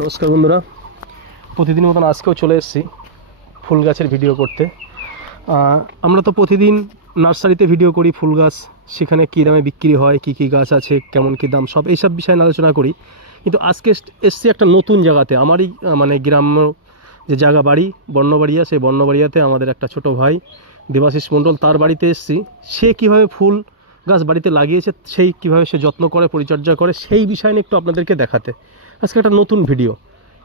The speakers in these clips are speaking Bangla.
নমস্কার বন্ধুরা, প্রতিদিন মতন আজকেও চলে এসেছি ফুল গাছের ভিডিও করতে। আমরা তো প্রতিদিন নার্সারিতে ভিডিও করি, ফুল গাছ সেখানে কী দামে বিক্রি হয়, কি কি গাছ আছে, কেমন কী দাম, সব এইসব বিষয়ে আলোচনা করি। কিন্তু আজকে এসছি একটা নতুন জায়গাতে, আমারই মানে গ্রাম্য যে জায়গা বাড়ি বর্ণবাড়িয়া, সেই বর্ণবাড়িয়াতে আমাদের একটা ছোট ভাই দেবাশিস মণ্ডল, তার বাড়িতে এসেছি। সে কীভাবে ফুল গাছ বাড়িতে লাগিয়েছে, সেই কীভাবে সে যত্ন করে, পরিচর্যা করে, সেই বিষয় নিয়ে একটু আপনাদেরকে দেখাতে আজকে একটা নতুন ভিডিও।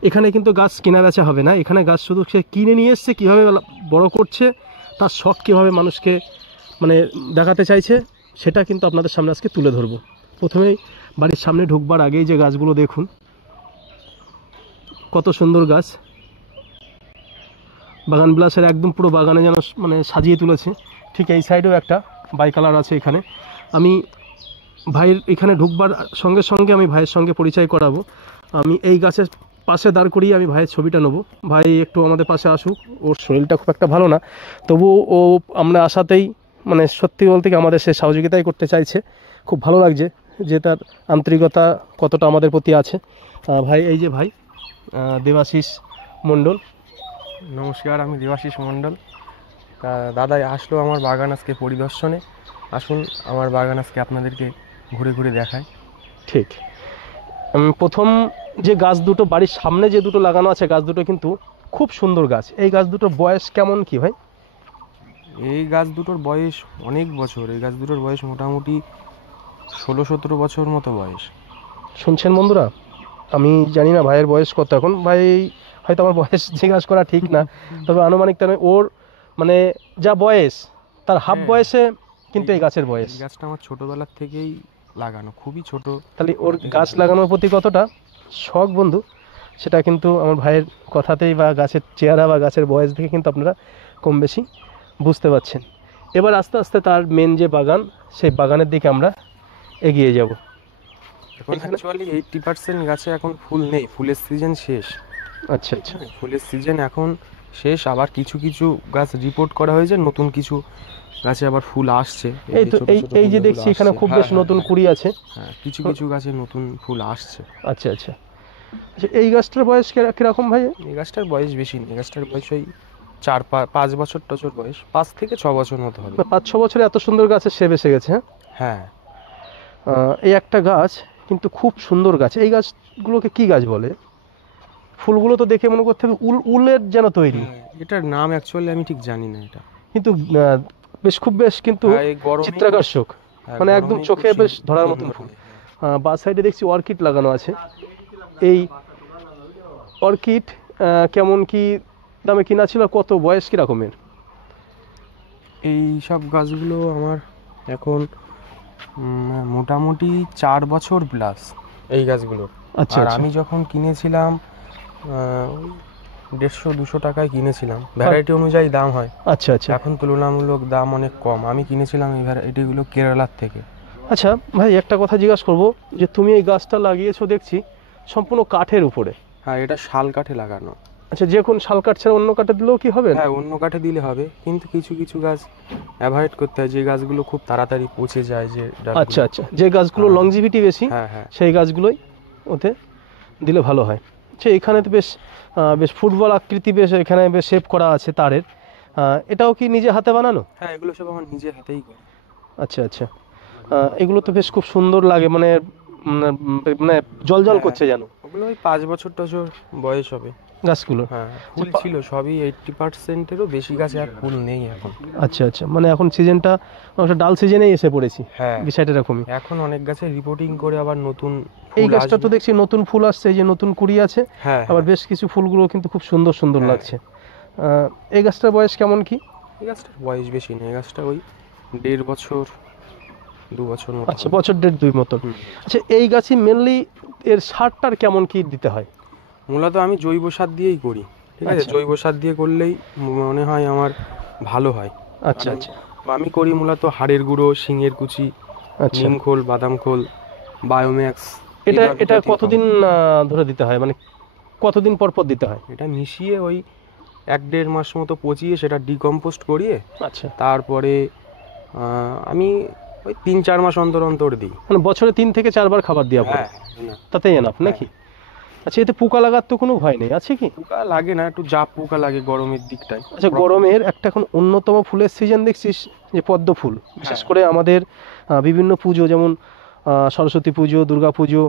এখানে কিন্তু গাছ কেনা বেচা হবে না, এখানে গাছ শুধু সে কিনে নিয়ে এসছে, কীভাবে বড় করছে, তার শখ কীভাবে মানুষকে মানে দেখাতে চাইছে, সেটা কিন্তু আপনাদের সামনে আজকে তুলে ধরবো। প্রথমেই বাড়ির সামনে ঢুকবার আগেই যে গাছগুলো দেখুন, কত সুন্দর গাছ। বাগান বিলাসের একদম পুরো বাগানে যেন মানে সাজিয়ে তুলেছে। ঠিক এই সাইডেও একটা বাই কালার আছে। এখানে আমি ভাইয়ের এখানে ঢুকবার সঙ্গে সঙ্গে আমি ভাইয়ের সঙ্গে পরিচয় করাবো। আমি এই গাছের পাশে দাঁড় করিয়ে আমি ভাইয়ের ছবিটা নেবো। ভাই একটু আমাদের পাশে আসুক, ওর শরীরটা খুব একটা ভালো না, তবু ও আমরা আসাতেই মানে সত্যি বলতে কি আমাদের সে সহযোগিতাই করতে চাইছে। খুব ভালো লাগছে যে তার আন্তরিকতা কতটা আমাদের প্রতি আছে। ভাই, এই যে ভাই দেবাশিস মণ্ডল। নমস্কার, আমি দেবাশিস মণ্ডল। দাদা আসলো আমার বাগান আজকে পরিদর্শনে। আসুন আমার বাগান আজকে আপনাদেরকে ঘুরে ঘুরে দেখাই। ঠিক, প্রথম যে গাছ দুটো বাড়ির সামনে যে দুটো লাগানো আছে, গাছ দুটো কিন্তু খুব সুন্দর গাছ। এই গাছ দুটোর বয়স কেমন কি ভাই? এই গাছ দুটোর বয়স অনেক বছর। এই গাছ দুটোর বয়স মোটামুটি 16-17 বছর মতো বয়স। শুনছেন বন্ধুরা, আমি জানি না ভাইয়ের বয়স কত এখন। ভাই হয়তো আমার বয়স জিজ্ঞাসা করা ঠিক না, তবে আনুমানিক তাহলে ওর মানে যা বয়স, তার হাফ বয়সে কিন্তু এই গাছের বয়স। এই গাছটা আমার ছোটোবেলার থেকেই লাগানো, খুবই ছোট। তাহলে ওর গাছ লাগানোর প্রতি কতটা শখ বন্ধু, সেটা কিন্তু আমার ভাইয়ের কথাতেই বা গাছের চেহারা বা গাছের বয়স দেখে কিন্তু আপনারা কম বেশি বুঝতে পারছেন। এবার আস্তে আস্তে তার মেন যে বাগান, সেই বাগানের দিকে আমরা এগিয়ে যাব। এখন অ্যাকচুয়ালি 80% গাছে এখন ফুল নেই, ফুলের সিজন শেষ। আচ্ছা আচ্ছা, ফুলের সিজন এখন শেষ। আবার কিছু কিছু গাছ রিপোর্ট করা হয়েছে, নতুন কিছু গাছে আবার ফুল আসছে। এই তো এই যে দেখছি এখানে খুব বেশ নতুন কুড়ি আছে। হ্যাঁ, কিছু কিছু গাছে নতুন ফুল আসছে। আচ্ছা আচ্ছা আচ্ছা, এই গাছটার বয়স কিরকম ভাই? এই গাছটার বয়স বেশি নেই, এই গাছটার বয়স ওই 4-5 বছর টছর বয়স, 5 থেকে 6 বছর মতো হবে। 5-6 বছরে এত সুন্দর গাছের সেব এসে গেছে। হ্যাঁ, এই একটা গাছ কিন্তু খুব সুন্দর গাছ। এই গাছগুলোকে কি গাছ বলে? ফুলগুলো তো দেখে মনে করতে হবে উলের যেন তৈরি। এটার নাম অ্যাকচুয়ালি আমি ঠিক জানি না এটা, কিন্তু বেশ কিন্তু চিত্রাকর্ষক, মানে একদম চোখে বেশ ধরার মতন ফুল। বা সাইডে দেখছি অর্কিড লাগানো আছে। এই অর্কিড কেমন কি দামে কিনা ছিল, কত বয়স কীরকমের? এই সব গাছগুলো আমার এখন মোটামুটি 4 বছর প্লাস এই গাছগুলো। আচ্ছা, আর আমি যখন কিনেছিলাম 150-200 টাকায় কিনেছিলাম, ভ্যারাইটি অনুযায়ী দাম হয়। আচ্ছা আচ্ছা, এখন তুলনামূলক দাম অনেক কম। আমি কিনেছিলাম এই ভ্যারাইটিগুলো কেরালার থেকে। আচ্ছা ভাই, একটা কথা জিজ্ঞাসা করবো, যে তুমি এই গাছটা লাগিয়েছো দেখছি সম্পূর্ণ কাঠের উপরে। হ্যাঁ, এটা শাল কাঠে লাগানো। আচ্ছা, যে কোন শাল কাঠ ছাড়া অন্য কাঠে দিলেও কি হবে? হ্যাঁ, অন্য কাঠে দিলে হবে, কিন্তু কিছু কিছু গাছ অ্যাভয়েড করতে হয়, যে গাছগুলো খুব তাড়াতাড়ি পচে যায়। যে আচ্ছা আচ্ছা, যে গাছগুলো লংজিভিটি বেশি, হ্যাঁ হ্যাঁ, সেই গাছগুলোই ওতে দিলে ভালো হয়। আচ্ছা, এখানে তো বেশ বেশ ফুটবল আকৃতি, বেশ এখানে বেশ শেপ করা আছে তারের। এটাও কি নিজে হাতে বানানো? হ্যাঁ, এগুলো সব আমার নিজে হাতেই করা। আচ্ছা আচ্ছা, এগুলো তো বেশ খুব সুন্দর লাগে, মানে মানে জল জল করছে যেন। ওগুলো ওই 5 বছর টছর বয়স হবে গাছগুলো। হ্যাঁ, ফুল ছিল সবই, 80%-এরও বেশি গাছে আর ফুল নেই এখন। আচ্ছা আচ্ছা, মানে এখন সিজনটা ডাল সিজনেই এসে পড়েছি। হ্যাঁ, বিষয়টা এরকমই। এখন অনেক গাছে রিপোর্টিং করে আবার নতুন এই গাছটা তো দেখছি নতুন ফুল আসছে, এই যে নতুন কুড়ি আছে। হ্যাঁ, আবার বেশ কিছু ফুলগুলো কিন্তু খুব সুন্দর সুন্দর লাগছে। এই গাছটার বয়স কেমন কি? এই গাছটার বয়স বেশি নেই, এই গাছটা ওই 1.5 বছর 2 বছর মতো। আচ্ছা, বছর 1.5-2 মতো। আচ্ছা, এই গাছে মেনলি এর সারটার কেমন কি দিতে হয়? মূলত আমি জৈব সার দিয়েই করি, ঠিক আছে। জৈব সার দিয়ে করলেই মনে হয় আমার ভালো হয়। আচ্ছা আচ্ছা, আমি করি মূলত হাড়ের গুঁড়ো, শিঙের কুচি, নিম খোল, বাদাম খোল, বায়োম্যাক্স। এটা কতদিন ধরে দিতে হয়, মানে কতদিন পর পর দিতে হয়? এটা মিশিয়ে ওই 1-1.5 মাস মতো পচিয়ে সেটা ডিকম্পোস্ট করিয়ে, আচ্ছা, তারপরে আমি ওই 3-4 মাস অন্তর অন্তর দিই। মানে বছরে 3 থেকে 4 বার খাবার দেওয়া পড়ে, তাতেই এনাফ নাকি? আচ্ছা, এতে পোকা লাগার তো কোনো ভয় নেই, আছে কি? পোকা লাগে না, একটু জাপ পোকা লাগে গরমের দিকটায়। আচ্ছা, গরমের একটা এখন অন্যতম ফুলের সিজন দেখছিস যে পদ্ম ফুল, বিশেষ হ্যাঁ। করে আমাদের বিভিন্ন পুজো, যেমন সরস্বতী পুজো, দুর্গা পুজো,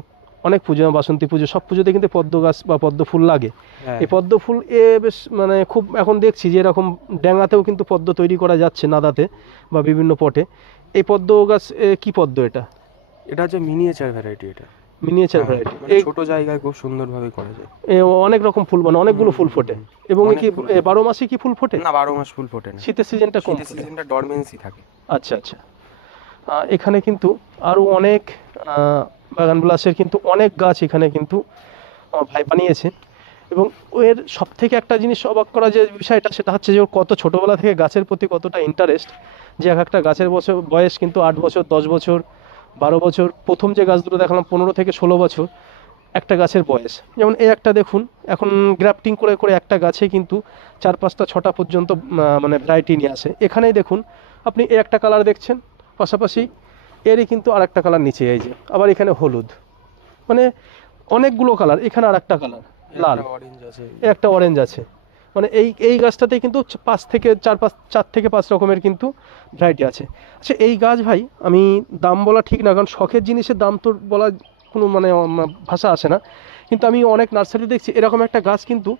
অনেক পুজো, বাসন্তী পুজো, সব পুজোতে কিন্তু পদ্ম গাছ বা পদ্ম ফুল লাগে। হ্যাঁ এই পদ্ম ফুল বেশ মানে খুব এখন দেখছি যে এরকম ড্যাঙাতেও কিন্তু পদ্ম তৈরি করা যাচ্ছে, নাদাতে বা বিভিন্ন পটে। এই পদ্ম গাছ কি পদ্ম এটা? এটা হচ্ছে মিনিয়েচার ভ্যারাইটি। এটা মিনিয়েচার ভ্যারাইটি। মানে ছোট জায়গায় খুব সুন্দরভাবে করা যায়। অনেক রকম ফুল, মানে অনেকগুলো ফুল ফোটে। এবং এ কি অনেক ফুল ফোটে। 12 মাসে কি ফুল ফোটে? না, 12 মাস ফুল ফোটে না। শীতের সিজনটা কম শীতের ফোটে। সিজনটা ডরমেন্সি থাকে। আচ্ছা আচ্ছা। এখানে কিন্তু আরও অনেক বাগান বিলাসের কিন্তু অনেক গাছ এখানে কিন্তু ভাই বানিয়েছে। এবং এর সব থেকে একটা জিনিস অবাক করা যে বিষয়টা, সেটা হচ্ছে যে ওর কত ছোটোবেলা থেকে গাছের প্রতি কতটা ইন্টারেস্ট, যে এক একটা গাছের বয়স কিন্তু 8 বছর, 10 বছর, 12 বছর। প্রথম যে গাছ দুটো দেখালাম 15 থেকে 16 বছর একটা গাছের বয়স। যেমন এই একটা দেখুন, এখন গ্রাফটিং করে করে একটা গাছে কিন্তু 4, 5টা, 6টা পর্যন্ত মানে ভ্যারাইটি নিয়ে আসে। এখানেই দেখুন আপনি এই একটা কালার দেখছেন, পাশাপাশি এরই কিন্তু আর একটা কালার নিচে, এই যে আবার এখানে হলুদ, মানে অনেকগুলো কালার। এখানে আর একটা কালার লাল, অরেঞ্জ আছে। একটা অরেঞ্জ আছে। মানে এই গাছটাতেই কিন্তু 4 থেকে 5 রকমের কিন্তু ভ্যারাইটি আছে। আচ্ছা, এই গাছ ভাই আমি দাম বলা ঠিক না, কারণ শখের জিনিসের দাম তো বলা কোনো মানে ভাষা আসে না, কিন্তু আমি অনেক নার্সারি দেখছি এরকম একটা গাছ কিন্তু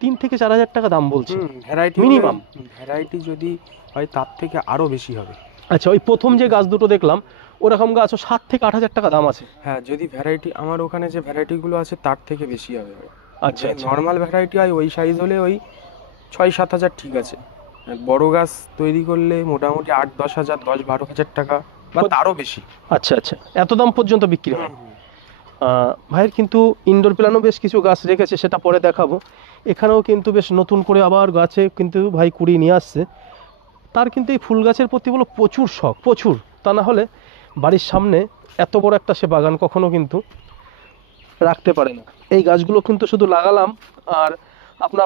3 থেকে 4 হাজার টাকা দাম বলছে ভ্যারাইটি মিনিমাম। ভ্যারাইটি যদি হয় তার থেকে আরো বেশি হবে। আচ্ছা, ওই প্রথম যে গাছ দুটো দেখলাম ওরকম গাছও 7 থেকে 8 হাজার টাকা দাম আছে। হ্যাঁ, যদি ভ্যারাইটি আমার ওখানে যে ভ্যারাইটিগুলো আছে তার থেকে বেশি হবে। আচ্ছা আচ্ছা। নর্মাল ভ্যারাইটি হয় ওই সাইজ হলে ওই 6-7 হাজার ঠিক আছে। আর বড় গাছ তৈরি করলে মোটামুটি 8-10 হাজার, 10-12 হাজার টাকা বা তারও বেশি। আচ্ছা আচ্ছা, এত দাম পর্যন্ত বিক্রি হয়। ভাইয়ের কিন্তু ইনডোর প্ল্যানও বেশ কিছু গাছ রেখেছে, সেটা পরে দেখাবো। এখানেও কিন্তু বেশ নতুন করে আবার গাছে কিন্তু ভাই কুড়ি নিয়ে আসছে। তার কিন্তু এই ফুল গাছের প্রতি বলো প্রচুর শখ, প্রচুর। তা না হলে বাড়ির সামনে এত বড় একটা সে বাগান কখনো কিন্তু রাখতে পারে না। এই গাছগুলো কিন্তু শুধু লাগালাম আর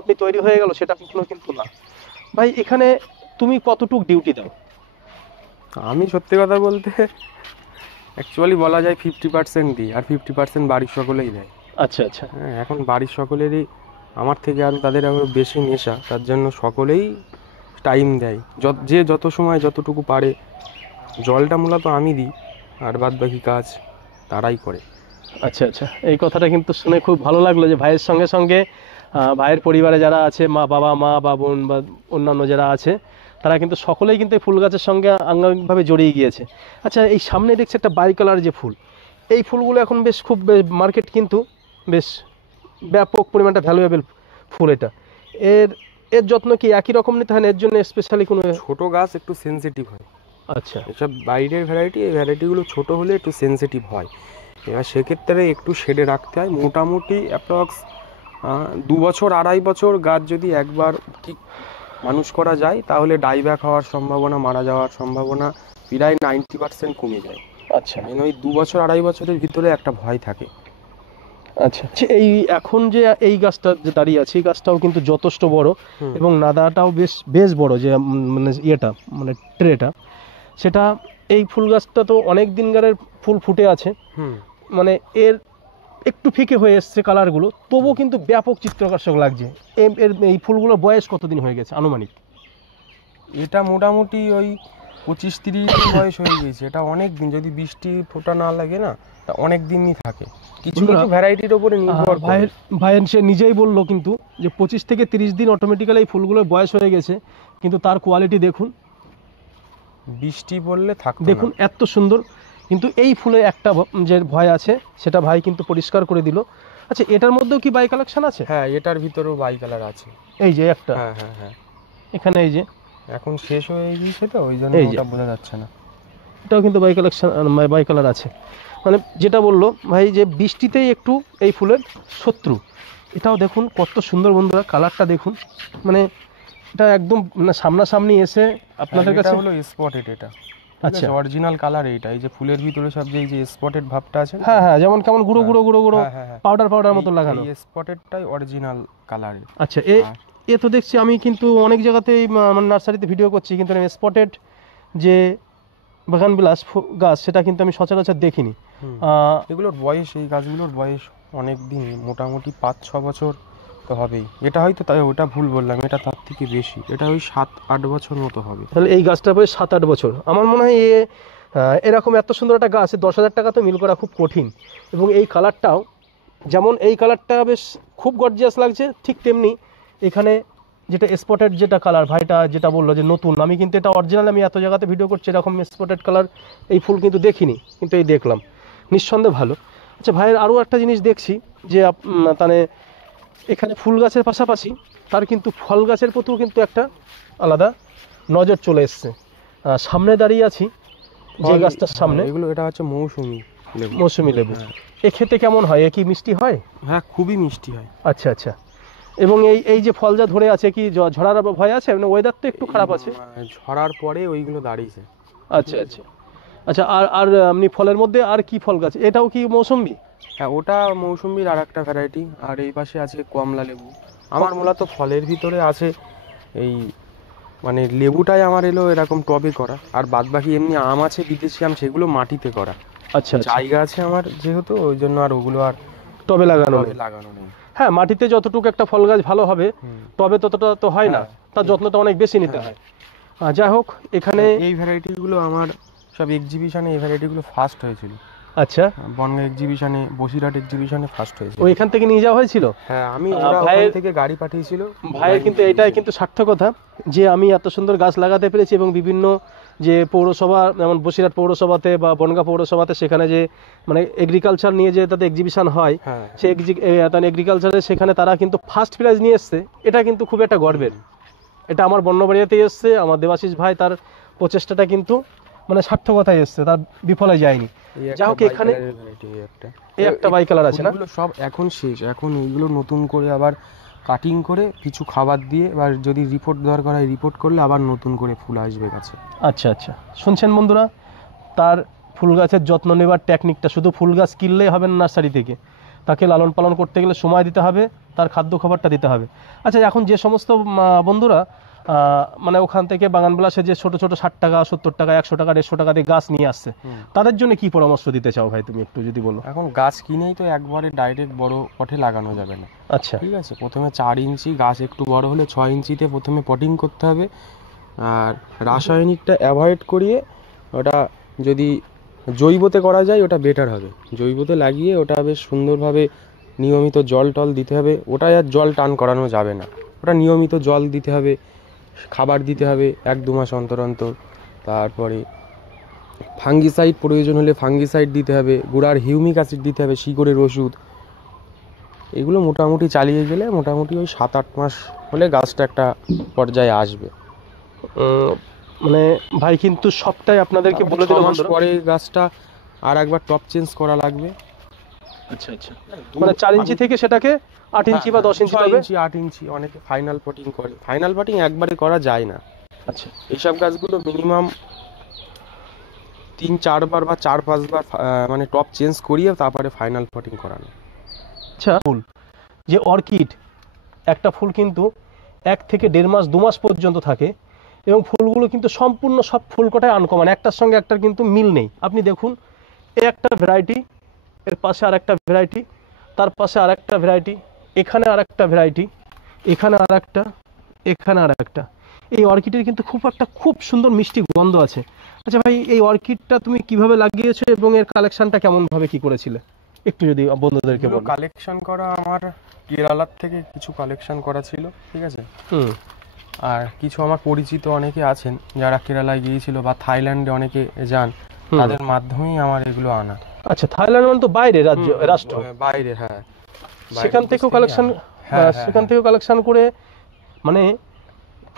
আপনি তৈরি হয়ে গেল, সেটা কখনো কিন্তু না। ভাই এখানে তুমি কতটুক ডিউটি দাও? আমি সত্যি কথা বলতে অ্যাকচুয়ালি বলা যায় 50% দিই, আর 50% বাড়ির সকলেই দেয়। আচ্ছা আচ্ছা। হ্যাঁ, এখন বাড়ির সকলেরই আমার থেকে আরও তাদের আরও বেশি নেশা, তার জন্য সকলেই টাইম দেয়। যে যত সময় যতটুকু পারে। জলটা মূলত আমি দিই, আর বাদ বাকি কাজ তারাই করে। আচ্ছা আচ্ছা, এই কথাটা কিন্তু শুনে খুব ভালো লাগলো যে ভাইয়ের সঙ্গে সঙ্গে ভাইয়ের পরিবারে যারা আছে, বাবা মা বা বোন বা অন্যান্য যারা আছে, তারা কিন্তু সকলেই কিন্তু এই ফুল গাছের সঙ্গে আঙ্গিকভাবে জড়িয়ে গিয়েছে। আচ্ছা, এই সামনে দেখছি একটা বাই কালার যে ফুল, এই ফুলগুলো এখন বেশ খুব মার্কেট কিন্তু বেশ ব্যাপক পরিমাণটা ভ্যালুয়েবল ফুল। এটা এর এর যত্ন কি একই রকম নিতে হয় না? এর জন্য স্পেশালি কোনো? ছোট গাছ একটু সেনসিটিভ হয়। আচ্ছা এসব বাইরের ভ্যারাইটি, এই ভ্যারাইটিগুলো ছোট হলে একটু সেনসিটিভ হয়। এবার সেক্ষেত্রে একটু শেডে রাখতে হয়। মোটামুটি অ্যাপ্রক্স 2 বছর 2.5 বছর গাছ যদি একবার ঠিক মানুষ করা যায়, তাহলে ডাইব্যাক হওয়ার সম্ভাবনা, মারা যাওয়ার সম্ভাবনা প্রায় 90% কমে যায়। আচ্ছা মানে ওই 2 বছর 2.5 বছরের ভিতরে একটা ভয় থাকে। আচ্ছা। আচ্ছা, এই এখন যে এই গাছটা যে দাঁড়িয়ে আছে, এই গাছটাও কিন্তু যথেষ্ট বড় এবং নাদাটাও বেশ বেশ বড়, যে মানে ইয়েটা মানে ট্রেটা, সেটা এই ফুল গাছটা তো অনেক দিনকারের ফুল ফুটে আছে, মানে এর একটু ফিকে হয়ে এসছে কালারগুলো, তবুও কিন্তু ব্যাপক চিত্রাকর্ষক লাগছে। এই ফুলগুলোর বয়স কতদিন হয়ে গেছে আনুমানিক? এটা মোটামুটি ওই 25-30 দিন বয়স হয়ে গিয়েছে। এটা অনেক দিন, যদি বৃষ্টি ফোঁটা না লাগে না, তা অনেক দিনই থাকে। কিছু কিছু ভ্যারাইটির উপরে নির্ভর করে। ভাইয়ের সে নিজেই বললো কিন্তু যে 25 থেকে 30 দিন অটোমেটিক্যালি এই ফুলগুলোর বয়স হয়ে গেছে, কিন্তু তার কোয়ালিটি দেখুন, বৃষ্টি পড়লে থাকতো দেখুন না। এত সুন্দর। কিন্তু এই ফুলে একটা যে ভয় আছে, সেটা ভাই কিন্তু পরিষ্কার করে দিল। আচ্ছা, এটার মধ্যেও কি বাই কালেকশন আছে? হ্যাঁ, এটার ভিতরেও বাই কালার আছে। এই যে একটা, হ্যাঁ হ্যাঁ হ্যাঁ, এখানে এই যে এখন শেষ হয়ে গিয়েছে তো ওই জন্য এই যে। ওটা বোঝা যাচ্ছে না। এটাও কিন্তু বাই কালেকশন, বাই কালার আছে। মানে যেটা বললো ভাই যে বৃষ্টিতেই একটু এই ফুলের শত্রু। এটাও দেখুন কত সুন্দর বন্ধুরা, কালারটা দেখুন, মানে এটা একদম মানে সামনাসামনি এসে আপনাদের এটা কাছে। হলো স্পটেড। এটা আচ্ছা, অরিজিনাল কালার এইটা। এই যে ফুলের ভিতরে সব যে এই যে স্পটেড ভাবটা আছে, হ্যাঁ হ্যাঁ, যেমন কেমন গুঁড়ো গুঁড়ো গুঁড়ো গুঁড়ো হ্যাঁ, পাউডার পাউডার মতো লাগানো। এই স্পটেডটাই অরিজিনাল কালার। আচ্ছা, এ তো দেখছি আমি কিন্তু অনেক জায়গাতেই মানে নার্সারিতে ভিডিও করছি, কিন্তু আমি স্পটেড যে বাগানবিলাস গাছ সেটা কিন্তু আমি সচরাচর দেখিনি। এগুলোর বয়স, এই গাছগুলোর বয়স অনেক দিন, মোটামুটি 5-6 বছর তো হবেই। এটা হয়তো তাই, ওটা ভুল বললাম, এটা তার থেকে বেশি, এটা ওই 7-8 বছর মতো হবে। তাহলে এই গাছটা বয়স 7-8 বছর। আমার মনে হয় এরকম এত সুন্দর একটা গাছ 10,000 টাকা তো মিল করা খুব কঠিন। এবং এই কালারটাও, যেমন এই কালারটা বেশ খুব গর্জিয়াস লাগছে, ঠিক তেমনি এখানে যেটা স্পটেড যেটা কালার, ভাইটা যেটা বললো যে নতুন, আমি কিন্তু এটা অরিজিনাল, আমি এত জায়গাতে ভিডিও করছি এরকম স্পটেড কালার এই ফুল কিন্তু দেখিনি, কিন্তু এই দেখলাম, নিঃসন্দেহে ভালো। আচ্ছা ভাইয়ের আরও একটা জিনিস দেখছি যে মানে এখানে ফুল গাছের পাশাপাশি তার কিন্তু ফল গাছের প্রতিও কিন্তু একটা আলাদা নজর চলে এসছে। সামনে দাঁড়িয়ে আছি যে গাছটার সামনে, এগুলো, এটা হচ্ছে মৌসুমি লেবু। মৌসুমি লেবু। এ খেতে কেমন হয়? এ কি মিষ্টি হয়? হ্যাঁ, খুবই মিষ্টি হয়। আচ্ছা আচ্ছা। এবং এই যে ফল যা ধরে আছে, কি ঝরার ভয় আছে? মানে ওয়েদার তো একটু খারাপ আছে। ঝরার পরে ওইগুলো দাঁড়িয়েছে। আচ্ছা আচ্ছা আচ্ছা। আর আর এমনি ফলের মধ্যে আর কি ফল গাছ? এটাও কি মৌসুমি? হ্যাঁ, ওটা মৌসুমির আর একটা ভ্যারাইটি। আর এই পাশে আছে কমলা লেবু। আমার মূলত ফলের ভিতরে আছে এই, মানে লেবুটাই আমার এলো এরকম টবে করা, আর বাদ বাকি এমনি আম আছে বিদেশি আম, সেগুলো মাটিতে করা। আচ্ছা, জায়গা আছে আমার যেহেতু, ওই জন্য আর ওগুলো আর টবে লাগানো নেই। হ্যাঁ, মাটিতে যতটুকু একটা ফল গাছ ভালো হবে, টবে ততটা তো হয় না, তার যত্নটা অনেক বেশি নিতে হয়। যাই হোক, এখানে এই ভ্যারাইটিগুলো আমার সব এক্সিবিশনে, এই ভ্যারাইটিগুলো ফার্স্ট হয়েছিল। আচ্ছা, বনগাঁ এক্সিবিশনে, বসিরহাট এক্সিবিশনে ফার্স্ট হয়েছিল। ও এখান থেকে নিয়ে যাওয়া হয়েছিল? হ্যাঁ, আমি ওখান থেকে গাড়ি পাঠিয়েছিল। ভাইয়ের কিন্তু এটাই কিন্তু সার্থকতা যে আমি এত সুন্দর গাছ লাগাতে পেরেছি, এবং বিভিন্ন যে পৌরসভা, যেমন বসিরহাট পৌরসভাতে বা বনগাঁ পৌরসভাতে, সেখানে যে মানে এগ্রিকালচার নিয়ে যে তাদের এক্সিবিশন হয়, সেই এগ্রিকালচারে সেখানে তারা কিন্তু ফার্স্ট প্রাইজ নিয়ে এসছে। এটা কিন্তু খুব একটা গর্বের। এটা আমার বন্যবাড়িয়াতেই এসছে, আমার দেবাশিস ভাই তার প্রচেষ্টাটা কিন্তু মানে সার্থকতায় এসছে, তার বিফলে যায়নি। যাই হোক, এখানে এই একটা বাই কালার আছে না, সব এখন শেষ। এখন এইগুলো নতুন করে আবার কাটিং করে কিছু খাবার দিয়ে, এবার যদি রিপোর্ট দরকার হয় রিপোর্ট করলে আবার নতুন করে ফুল আসবে গাছে। আচ্ছা আচ্ছা। শুনছেন বন্ধুরা, তার ফুল গাছের যত্ন নেবার টেকনিকটা, শুধু ফুল গাছ কিনলেই হবে না নার্সারি থেকে, তাকে লালন পালন করতে গেলে সময় দিতে হবে, তার খাদ্য খাবারটা দিতে হবে। আচ্ছা, এখন যে সমস্ত বন্ধুরা মানে ওখান থেকে বাগানবিলাসে যে ছোট ছোট 60 টাকা 70 টাকা 100 টাকা 150 টাকা দিয়ে গাছ নিয়ে আসছে, তাদের জন্য কি পরামর্শ দিতে চাও ভাই, তুমি একটু যদি বলো। এখন গাছ কিনেই তো একবারে ডাইরেক্ট বড় পটে লাগানো যাবে না। আচ্ছা, ঠিক আছে, প্রথমে 4 ইঞ্চি, গাছ একটু বড় হলে 6 ইঞ্চিতে প্রথমে পটিং করতে হবে। আর রাসায়নিকটা অ্যাভয়েড করিয়ে ওটা যদি জৈবতে করা যায় ওটা বেটার হবে। জৈবতে লাগিয়ে ওটা বেশ সুন্দরভাবে নিয়মিত জল টল দিতে হবে। ওটাই আর জল টান করানো যাবে না, ওটা নিয়মিত জল দিতে হবে, খাবার দিতে হবে 1-2 মাস অন্তর অন্তর। তারপরে ফাঙ্গিসাইড প্রয়োজন হলে ফাঙ্গিসাইড দিতে হবে, গুঁড়ার হিউমিক অ্যাসিড দিতে হবে, শিকড়ের ওষুধ। এগুলো মোটামুটি চালিয়ে গেলে মোটামুটি ওই 7-8 মাস হলে গাছটা একটা পর্যায়ে আসবে। মানে ভাই কিন্তু সবটাই আপনাদেরকে বলে দিল, 6 মাস পরে গাছটা আর একবার টপ চেঞ্জ করা লাগবে। আচ্ছা আচ্ছা। মানে 4 ইঞ্চি থেকে সেটাকে 8 ইঞ্চি বা 10 ইঞ্চি হবে। 8 ইঞ্চি অনেকে ফাইনাল পটিং করে। ফাইনাল পটিং একবারে করা যায় না। আচ্ছা, এইসব গাছগুলো মিনিমাম 3-4 বার বা 4-5 বার মানে টপ চেঞ্জ করিয়ে তারপরে ফাইনাল পটিং করানো। আচ্ছা, ফুল যে অর্কিড, একটা ফুল কিন্তু 1 থেকে 1.5 মাস 2 মাস পর্যন্ত থাকে, এবং ফুলগুলো কিন্তু সম্পূর্ণ সব ফুল কটাই আনকমন, একটার সঙ্গে একটার কিন্তু মিল নেই। আপনি দেখুন, এই একটা ভ্যারাইটি, এর পাশে আর একটা ভ্যারাইটি, তার পাশে আর একটা ভ্যারাইটি, এখানে আর একটা ভ্যারাইটি, এখানে আর একটা, এখানে আর একটা। এই অর্কিডের কিন্তু খুব সুন্দর মিষ্টি গন্ধ আছে। আচ্ছা ভাই, এই অর্কিডটা তুমি কিভাবে লাগিয়েছো এবং এর কালেকশনটা কেমনভাবে কি করেছিলে, একটু যদি বন্ধুদেরকে বলো। কালেকশন করা আমার কেরালার থেকে কিছু কালেকশন করা ছিল, ঠিক আছে। আর কিছু আমার পরিচিত অনেকে আছেন যারা কেরালায় গিয়েছিল বা থাইল্যান্ডে অনেকে যান, তাদের মাধ্যমেই আমার এগুলো আনা। আচ্ছা, থাইল্যান্ড মানে তো বাইরে রাষ্ট্র, বাইরে, হ্যাঁ, সেখান থেকেও কালেকশন করে, মানে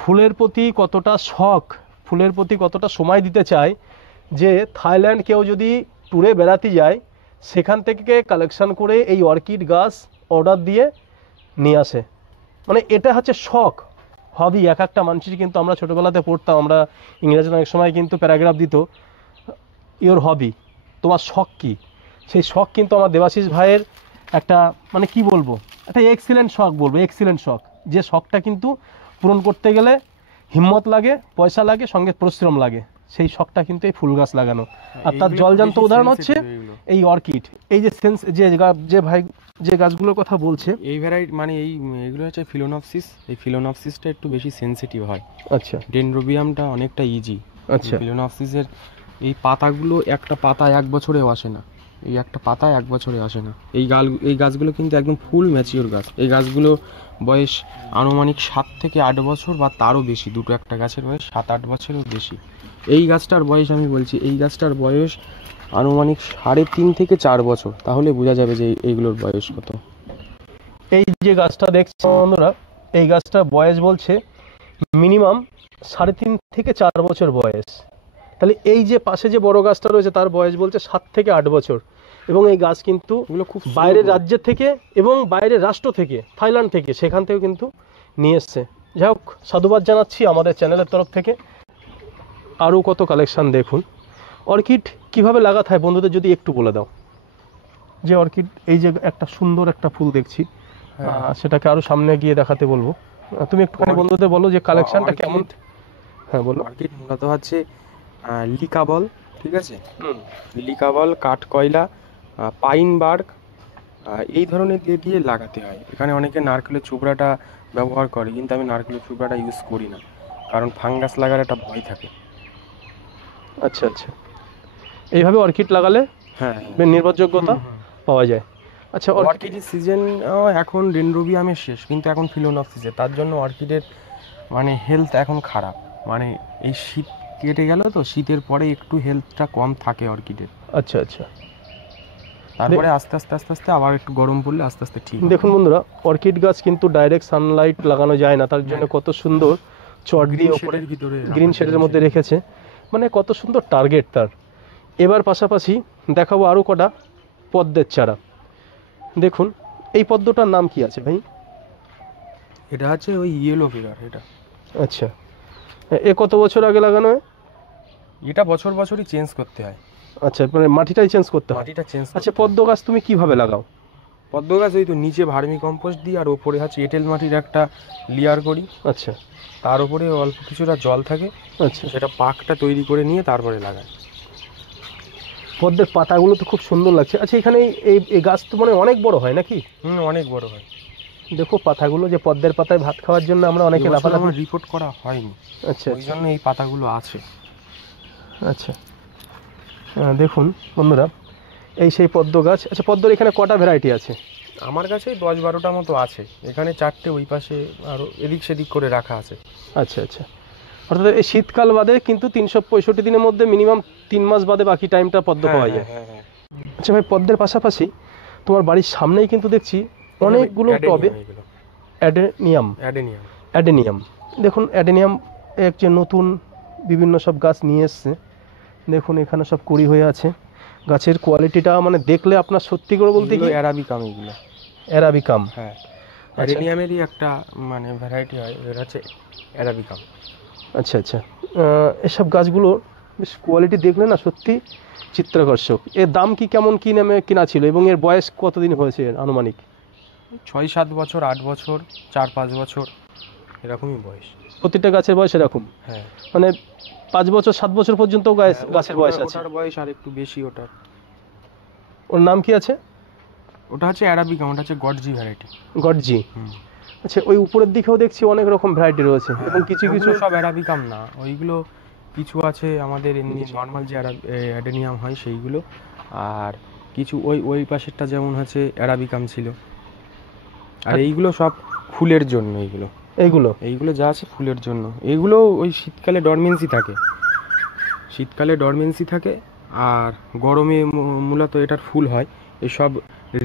ফুলের প্রতি কতটা শখ, ফুলের প্রতি কতটা সময় দিতে চায়, যে থাইল্যান্ড কেউ যদি ট্যুরে বেড়াতে যায়, সেখান থেকে কালেকশন করে এই অর্কিড গাছ অর্ডার দিয়ে নিয়ে আসে। মানে এটা হচ্ছে শখ, হবি। এক একটা মানুষের কিন্তু, আমরা ছোটোবেলাতে পড়তাম, আমরা ইংরেজি অনেক সময় কিন্তু প্যারাগ্রাফ দিত, ইওর হবি, তোমার শখ কী। সেই শখ কিন্তু আমার দেবাশিস ভাইয়ের একটা, মানে কি বলবো, একটা এক্সিলেন্ট শখ বলবো, এক্সিলেন্ট শখ। যে শখটা কিন্তু পূরণ করতে গেলে হিম্মত লাগে, পয়সা লাগে, সঙ্গে পরিশ্রম লাগে। সেই শখটা কিন্তু এই ফুল গাছ লাগানো। আর তার জলজান্ত উদাহরণ হচ্ছে এই অর্কিড, এই যে সেন্স যে ভাই যে গাছগুলোর কথা বলছে, এই ভ্যারাইটি মানে এগুলো হচ্ছে ফিলোনপসিস। এই ফিলোনপসিসটা একটু বেশি সেনসিটিভ হয়। আচ্ছা ডেনড্রোবিয়ামটা অনেকটা ইজি। আচ্ছা ফিলোনপসিসের এই পাতাগুলো, একটা পাতা 1 বছরেও আসে না। এই একটা পাতা 1 বছরে আসে না। এই গাছগুলো কিন্তু একদম ফুল ম্যাচিওর গাছ। এই গাছগুলো বয়স আনুমানিক 7 থেকে 8 বছর বা তারও বেশি। দুটো একটা গাছের বয়স 7-8 বছরেরও বেশি। এই গাছটার বয়স আমি বলছি, এই গাছটার বয়স আনুমানিক 3.5 থেকে 4 বছর। তাহলে বোঝা যাবে যে এইগুলোর বয়স কত। এই যে গাছটা দেখছি বন্ধুরা, এই গাছটার বয়স বলছে মিনিমাম 3.5 থেকে 4 বছর বয়স। তাহলে এই যে পাশে যে বড় গাছটা রয়েছে তার বয়স বলছে 7 থেকে 8 বছর। এবং এই গাছ কিন্তু এগুলো খুব বাইরের রাজ্যের থেকে এবং বাইরের রাষ্ট্র থেকে, থাইল্যান্ড থেকে, সেখান থেকেও কিন্তু নিয়ে এসছে। যাই হোক, সাধুবাদ জানাচ্ছি আমাদের চ্যানেলের তরফ থেকে। আরও কত কালেকশান দেখুন। অর্কিড কিভাবে লাগাতে হয় বন্ধুদের যদি একটু বলে দাও। যে অর্কিড, এই যে একটা সুন্দর একটা ফুল দেখছি, সেটাকে আরও সামনে গিয়ে দেখাতে বলবো। তুমি একটুখানি বন্ধুদের বলো যে কালেকশানটা কেমন। হ্যাঁ বলো। অর্কিড মূলত হচ্ছে লিকাবল, ঠিক আছে, লিকাবল, কাঠকয়লা, পাইন বার্গ, এই ধরনের দিয়ে লাগাতে হয়। এখানে অনেকে নারকেলের চুবড়াটা ব্যবহার করে, কিন্তু আমি নারকেলের চুবড়াটা ইউজ করি না, কারণ ফাঙ্গাস লাগার একটা ভয় থাকে। আচ্ছা আচ্ছা, এইভাবে অর্কিড লাগালে হ্যাঁ, নির্ভরযোগ্যতা পাওয়া যায়। আচ্ছা, অর্কিডের সিজন এখন ডেনড্রোবিয়ামের শেষ, কিন্তু এখন ফিলোনপসিসে। তার জন্য অর্কিডের মানে হেলথ এখন খারাপ। মানে এই শীত কেটে গেল তো, শীতের পরে একটু হেলথটা কম থাকে অর্কিডের। আচ্ছা আচ্ছা, তারপরে আস্তে আস্তে আস্তে আস্তে আবার একটু গরম পড়লে আস্তে আস্তে ঠিক হবে। দেখুন বন্ধুরা, অর্কিড গাছ কিন্তু ডাইরেক্ট সানলাইট লাগানো যায় না, তার জন্য কত সুন্দর চট দিয়ে ওপরে ভিতরে গ্রিন শেডের মধ্যে রেখেছে, মানে কত সুন্দর টার্গেট তার। এবার পাশাপাশি দেখাবো আরও কটা পদ্মের চারা। দেখুন, এই পদ্মটার নাম কি আছে ভাই? এটা হচ্ছে ওই ইয়েলো ফিগার। এটা আচ্ছা, এ কত বছর আগে লাগানো হয়? এটা বছর বছরই চেঞ্জ করতে হয়। আচ্ছা, মানে মাটিটাই চেঞ্জ করতে হয়। মাটিটা চেঞ্জ। আচ্ছা, পদ্ম গাছ তুমি কিভাবে লাগাও? পদ্ম গাছ ওই তো নিচে ভার্মি কম্পোস্ট দিই, আর ওপরে হচ্ছে এঁটেল মাটির একটা লেয়ার করি। আচ্ছা তার উপরে অল্প কিছুটা জল থাকে, আচ্ছা, সেটা পাকটা তৈরি করে নিয়ে তারপরে লাগাই। পদ্মের পাতাগুলো তো খুব সুন্দর লাগছে। আচ্ছা, এখানে এই গাছ তো মানে অনেক বড় হয় নাকি? অনেক বড় হয়। দেখো পাতাগুলো, যে পদ্মের পাতায় ভাত খাওয়ার জন্য আমরা অনেকে লাফালাফি। রিপোর্ট করা হয়নি, আচ্ছা ওই জন্য এই পাতাগুলো আছে। আচ্ছা, দেখুন বন্ধুরা, এই সেই পদ্ম গাছ। আচ্ছা, পদ্মর এখানে কটা ভ্যারাইটি আছে? আমার কাছে 10-12টা মতো আছে। এখানে 4টে, ওই পাশে আরও এদিক সেদিক করে রাখা আছে। আচ্ছা আচ্ছা, অর্থাৎ এই শীতকাল বাদে কিন্তু 365 দিনের মধ্যে মিনিমাম 3 মাস বাদে বাকি টাইমটা পদ্ম পাওয়া যায়। হ্যাঁ। আচ্ছা ভাই, পদ্মের পাশাপাশি তোমার বাড়ির সামনেই কিন্তু দেখছি অনেকগুলো টবে অ্যাডেনিয়াম। দেখুন, অ্যাডেনিয়াম যে নতুন বিভিন্ন সব গাছ নিয়ে এসছে। দেখুন এখানে সব কুড়ি হয়ে আছে। গাছের কোয়ালিটিটা মানে দেখলে আপনার সত্যি করে বলতে কি অ্যারাবিকাম, এগুলো অ্যারাবিকাম। হ্যাঁ, অ্যাডেনিয়ামেরই একটা মানে ভ্যারাইটি হয়, এটা হচ্ছে অ্যারাবিকাম। আচ্ছা আচ্ছা, এসব গাছগুলো বেশ কোয়ালিটি দেখলে না সত্যি চিত্তাকর্ষক। এর দাম কি কেমন, কি নামে কেনা ছিল, এবং এর বয়স কতদিন হয়েছে এর আনুমানিক? 6-7 বছর, 8 বছর, 4-5 বছর, এরকমই বয়স। প্রতিটা গাছের বয়স এরকম? হ্যাঁ, মানে 5 বছর 7 বছর পর্যন্ত গাছের বয়স আছে? ওটার বয়স আর একটু বেশি। ওর নাম কি আছে? ওটা হচ্ছে অ্যারাবিকাম, ওটা হচ্ছে গডজি ভ্যারাইটি। গডজি। আচ্ছা, ওই উপরের দিকেও দেখছি অনেক রকম ভ্যারাইটি রয়েছে, এবং কিছু কিছু সব অ্যারাবিকাম না, ওইগুলো কিছু আছে আমাদের এমনি নর্মাল যে অ্যাডেনিয়াম হয় সেইগুলো, আর কিছু ওই পাশেরটা যেমন হচ্ছে অ্যারাবিকাম ছিল। আর এইগুলো সব ফুলের জন্য। এইগুলো যা আছে ফুলের জন্য। এইগুলো ওই শীতকালে ডরমেন্সি থাকে, আর গরমে মূলত এটার ফুল হয়। এসব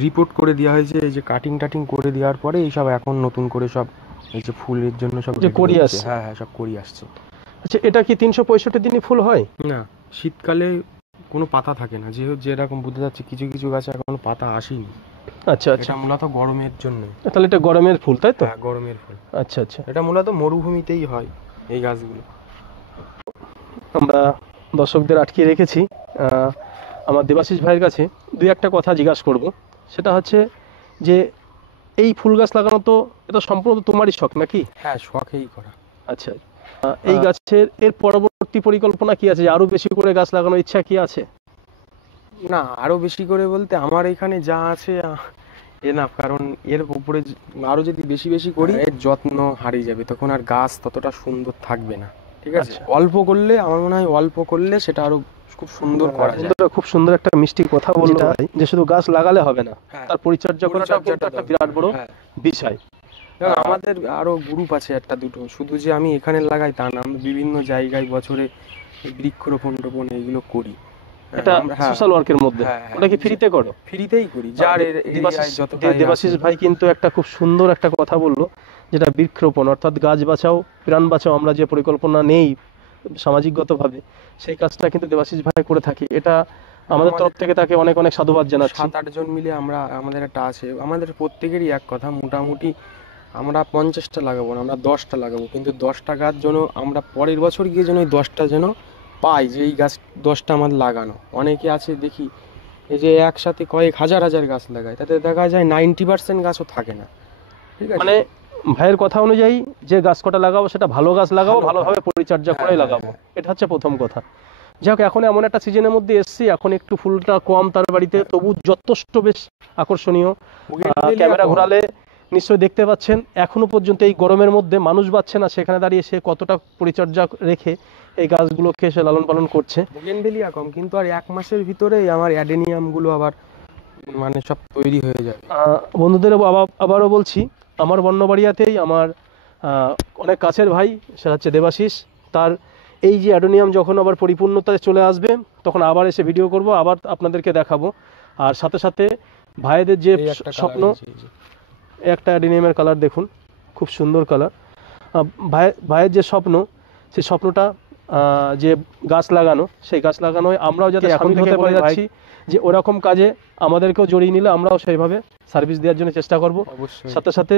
রিপোর্ট করে দেওয়া হয়েছে, এই যে কাটিং করে দেওয়ার পরে এইসব এখন নতুন করে সব এই যে ফুলের জন্য সব করি আসছে। হ্যাঁ, সব করি আসছে। আচ্ছা, এটা কি 365 দিনই ফুল হয়? না, শীতকালে কোনো পাতা থাকে না, যেরকম বুঝতে যাচ্ছে কিছু কিছু গাছে এখনো পাতা আসেনি। আচ্ছা আচ্ছা, এটা মূলত গরমের জন্য। তাহলে এটা গরমের ফুল, তাই তো? হ্যাঁ, গরমের ফুল। আচ্ছা আচ্ছা, এটা মূলত মরুভূমিতেই হয় এই গাছগুলো। আমরা দর্শকদের আটকে রেখেছি। আমার দেবাশিস ভাইয়ের কাছে 2-1টা কথা জিজ্ঞাসা করব। সেটা হচ্ছে যে এই ফুল গাছ লাগানো তো এটা সম্পূর্ণ তোমারই শখ নাকি? হ্যাঁ, শখেই করা। আচ্ছা, এই গাছের এর পরবর্তী পরিকল্পনা কি আছে? আরো বেশি করে গাছ লাগানোর ইচ্ছা কি আছে? না, আরো বেশি করে বলতে আমার এখানে যা আছে এনাফ, কারণ এর উপরে আরো যদি বেশি বেশি করি এর যত্ন হারিয়ে যাবে, তখন আর গাছ ততটা সুন্দর থাকবে না। ঠিক আছে, আচ্ছা। অল্প করলে আমার মনে হয় অল্প করলে সেটা আরো খুব সুন্দর করা যায়। বন্ধুরা খুব সুন্দর একটা মিষ্টি কথা বললো ভাই, যে শুধু গাছ লাগালে হবে না, হ্যাঁ, তার পরিচর্যা করাটাও কিন্তু পরিচর্যাটা একটা দরকার। বিরাট বড় হ্যাঁ, বিষয়। কারণ আমাদের আরো গ্রুপ আছে একটা দুটো, শুধু যে আমি এখানে লাগাই তা না, আমরা বিভিন্ন জায়গায় বছরে এই বৃক্ষরোপণ টোপণ এইগুলো করি। এটা হ্যাঁ, সোশ্যাল ওয়ার্কের মধ্যে হ্যাঁ, হ্যাঁ, ওটা কি ফ্রিতে করো? ফ্রিতেই করি, যার এরিয়ায় যতটা দেবাশিস ভাই কিন্তু একটা খুব সুন্দর একটা কথা বললো, যেটা বৃক্ষরোপণ, অর্থাৎ গাছ বাঁচাও প্রাণ বাঁচাও, আমরা যে পরিকল্পনা নেই সামাজিকগতভাবে, সেই কাজটা কিন্তু দেবাশিস ভাই করে থাকি। এটা আমাদের তরফ থেকে তাকে অনেক অনেক সাধুবাদ জানাচ্ছি। 7-8 জন মিলে আমরা, আমাদের একটা আছে, আমাদের প্রত্যেকেরই এক কথা, মোটামুটি আমরা 50টা লাগাবো না, আমরা 10টা লাগাবো, কিন্তু 10টা গাছ যেন আমরা পরের বছর গিয়ে যেন ওই 10টা যেন পাই, যে এই গাছ 10টা আমার লাগানো। অনেকে আছে দেখি এই যে একসাথে কয়েক হাজার হাজার গাছ লাগায়, তাতে দেখা যায় 90% গাছও থাকে না। ঠিক আছে, মানে ভাইয়ের কথা অনুযায়ী যে গাছ কটা লাগাবো সেটা ভালো গাছ লাগাবো, ভালো, ভালোভাবে পরিচর্যা করে হ্যাঁ, লাগাবো, এটা হচ্ছে প্রথম কথা। যাই হোক, এখন এমন একটা সিজনের মধ্যে এসছি, এখন একটু ফুলটা কম তার বাড়িতে, তবু যথেষ্ট বেশ আকর্ষণীয়। ক্যামেরা ঘোরালে নিশ্চয়ই দেখতে পাচ্ছেন, এখনো পর্যন্ত এই গরমের মধ্যে মানুষ বাচ্ছে না, সেখানে দাঁড়িয়ে সে কতটা পরিচর্যা রেখে এই গাছগুলোকে সে লালন পালন করছে। বুগেনভেলিয়া কম, কিন্তু আর 1 মাসের ভিতরেই আমার অ্যাডেনিয়াম গুলো আবার মানে সব তৈরি হয়ে যাবে। বন্ধুদের আবারও বলছি, আমার বর্ণবাড়িয়াতেই আমার অনেক কাছের ভাই, সেটা হচ্ছে দেবাশিস, তার এই যে অ্যাডোনিয়াম যখন আবার পরিপূর্ণতায় চলে আসবে, তখন আবার এসে ভিডিও করব, আবার আপনাদেরকে দেখাবো। আর সাথে সাথে ভাইদের যে এই একটা স্বপ্ন, colour এই যে। একটা অ্যাডোনিয়ামের কালার দেখুন, খুব সুন্দর কালার। ভাইয়ের যে স্বপ্ন, সেই স্বপ্নটা যে গাছ লাগানো, সেই গাছ লাগানোয় আমরাও যাতে এখন হতে পারে যাচ্ছি, যে ওরকম কাজে আমাদেরকেও জড়িয়ে নিলে আমরাও সেইভাবে সার্ভিস দেওয়ার জন্য চেষ্টা করব। অবশ্যই। সাথে সাথে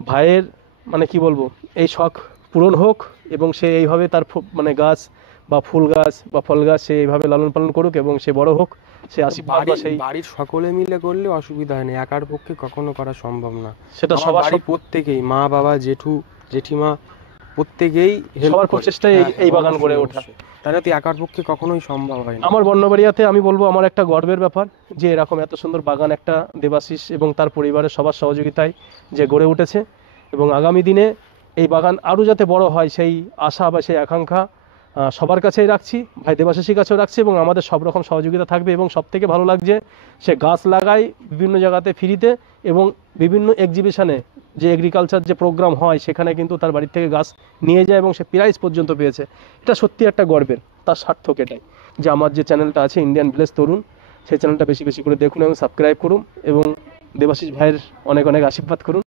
ভাইয়ের মানে কি বলবো, এই শখ পূরণ হোক, এবং সে এইভাবে তার মানে গাছ বা ফুল গাছ বা ফল গাছ সে এইভাবে লালন পালন করুক, এবং সে বড় হোক, সে আশীর্বাদ বা সেই বাড়ির সকলে মিলে করলে অসুবিধা হয় না, একার পক্ষে কখনো করা সম্ভব না। সেটা আমার সবার বাড়ির প্রত্যেকেই, মা বাবা জেঠু জেঠিমা প্রত্যেকেই সবার প্রচেষ্টায় এই বাগান গড়ে ওঠা, তাহলে তো একার পক্ষে কখনোই সম্ভব হয় না। আমার বর্ণবাড়িয়াতে আমি বলবো আমার একটা গর্বের ব্যাপার, যে এরকম এত সুন্দর বাগান একটা দেবাশিস এবং তার পরিবারের সবার সহযোগিতায় যে গড়ে উঠেছে, এবং আগামী দিনে এই বাগান আরও যাতে বড় হয় সেই আশা বা সেই আকাঙ্ক্ষা সবার কাছেই রাখছি, ভাই দেবাশিসের কাছেও রাখছি, এবং আমাদের সব রকম সহযোগিতা থাকবে। এবং সবথেকে ভালো লাগছে, সে গাছ লাগায় বিভিন্ন জায়গাতে ফ্রিতে, এবং বিভিন্ন এক্সিবিশনে যে এগ্রিকালচার যে প্রোগ্রাম হয় সেখানে কিন্তু তার বাড়ির থেকে গাছ নিয়ে যায়, এবং সে প্রাইজ পর্যন্ত পেয়েছে। এটা সত্যি একটা গর্বের, তার সার্থক এটাই, যে আমার যে চ্যানেলটা আছে ইন্ডিয়ান ভিলেজ তরুণ, সেই চ্যানেলটা বেশি বেশি করে দেখুন এবং সাবস্ক্রাইব করুন, এবং দেবাশিস ভাইয়ের অনেক অনেক আশীর্বাদ করুন।